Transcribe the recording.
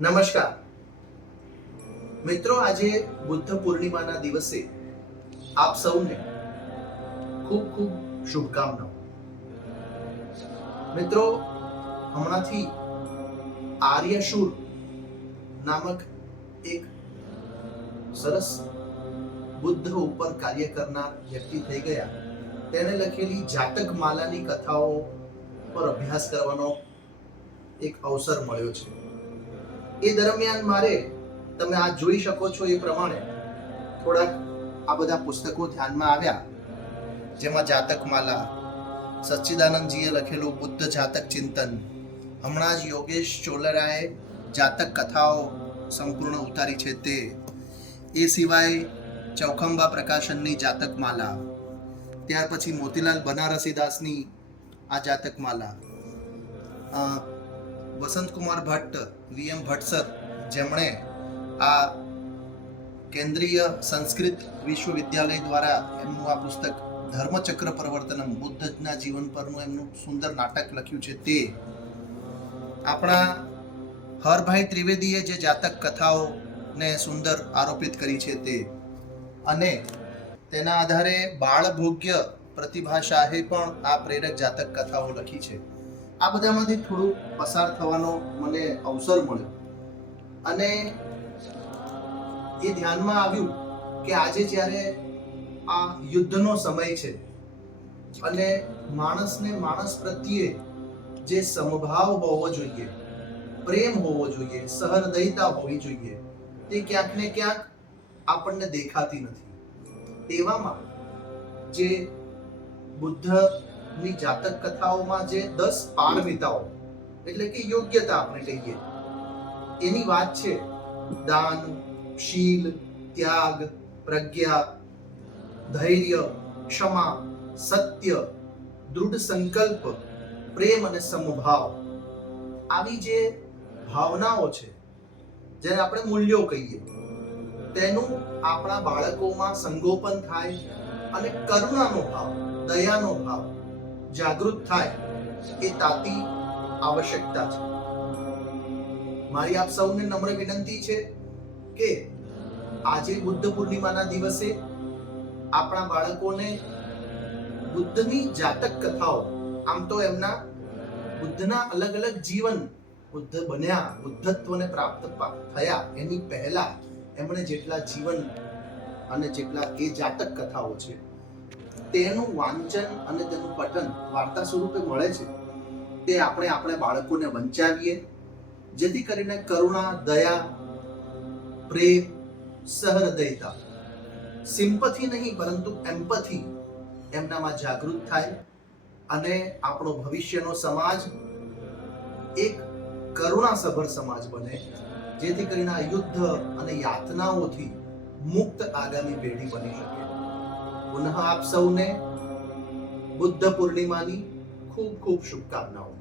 નમસ્કાર મિત્રો, આજે બુદ્ધ પૂર્ણિમાના દિવસે આપ સૌને ખૂબ ખૂબ શુભકામનાઓ. મિત્રો, હમણાંથી આર્યશૂર નામક એક સરસ બુદ્ધ ઉપર કાર્ય કરનાર વ્યક્તિ થઈ ગયા. તેણે લખેલી જાતક માલાની કથાઓ પર અભ્યાસ કરવાનો એક અવસર મળ્યો છે. એ દરમિયાન મારે, તમે આ જોઈ શકો છો એ પ્રમાણે, થોડાક આ બધા પુસ્તકો ધ્યાનમાં આવ્યા, જેમાં જાતક માલા, સચ્ચિદાનંદજીએ લખેલું બુદ્ધ જાતક ચિંતન, હમણાં જ યોગેશ ચોલરાએ જાતક કથાઓ સંપૂર્ણ ઉતારી છે તે, એ સિવાય ચૌખંબા પ્રકાશનની જાતક માલા, ત્યાર પછી મોતીલાલ બનારસીદાસની આ જાતક માલા, વસંતકુમાર ભટ્ટ, વીએમ ભટ્ટ સર, જેમણે આ કેન્દ્રીય સંસ્કૃત વિશ્વવિદ્યાલય દ્વારા એમનું આ પુસ્તક ધર્મચક્ર પ્રવર્તનમ, બુદ્ધના જીવન પરનું એમનું સુંદર નાટક લખ્યું છે તે, આપણા હરભાઈ ત્રિવેદીએ જે જાતક કથાઓને સુંદર આરોપિત કરી છે તે, અને તેના આધારે બાળભોગ્ય પ્રતિભા શાહે પણ આ પ્રેરક જાતક કથાઓ લખી છે. આ બધામાંથી થોડું પસાર થવાનો મને અવસર મળ્યો અને એ ધ્યાનમાં આવ્યું કે આજે જ્યારે આ યુદ્ધનો સમય છે અને માણસને માણસ પ્રત્યે જે સમભાવ હોવો જોઈએ, પ્રેમ હોવો જોઈએ, સહૃદયતા હોવી જોઈએ, તે ક્યાંક ને ક્યાંક આપણને દેખાતી નથી. તેવામાં જે બુદ્ધની જાતક કથાઓમાં જે 10 પારમિતાઓ, એટલે કે યોગ્યતા આપણે કહીએ, એની વાત છે. દાન, શીલ, ત્યાગ, પ્રજ્ઞા, ધૈર્ય, ક્ષમા, સત્ય, દૃઢ સંકલ્પ, પ્રેમ અને સમભાવ, આવી જે ભાવનાઓ છે, જેને આપણે મૂલ્યો કહીએ, તેનું આપણા બાળકોમાં સંગોપન થાય અને કરુણાનો ભાવ, દયાનો ભાવ જાગૃત થાય, એ તાતી આવશ્યકતા છે. મારી આપ સૌને નમ્ર વિનંતી છે કે આજે બુદ્ધ પૂર્ણિમાના દિવસે આપણા બાળકોને બુદ્ધની જાતક કથાઓ, આમ તો એમના બુદ્ધના અલગ અલગ જીવન, બુદ્ધ બન્યા, બુદ્ધત્વને પ્રાપ્ત થયા એની પહેલા એમણે જેટલા જીવન અને જેટલા એ જાતક કથાઓ છે તેનું વાંચન અને તેનું પઠન વાર્તા સ્વરૂપે મળે છે, તે આપણે બાળકોને વંચાવીએ, જેથી કરીને કરુણા, દયા, પ્રેમ, સહૃદયતા, સિમ્પથી નહીં પરંતુ એમ્પથી એમનામાં જાગૃત થાય અને આપણો ભવિષ્યનો સમાજ એક કરુણાસભર સમાજ બને, જેથી કરીને આ યુદ્ધ અને યાતનાઓથી મુક્ત આગામી પેઢી બની શકે. પુનઃ આપ સૌને બુદ્ધ પૂર્ણિમાની ખૂબ ખૂબ શુભકામનાઓ.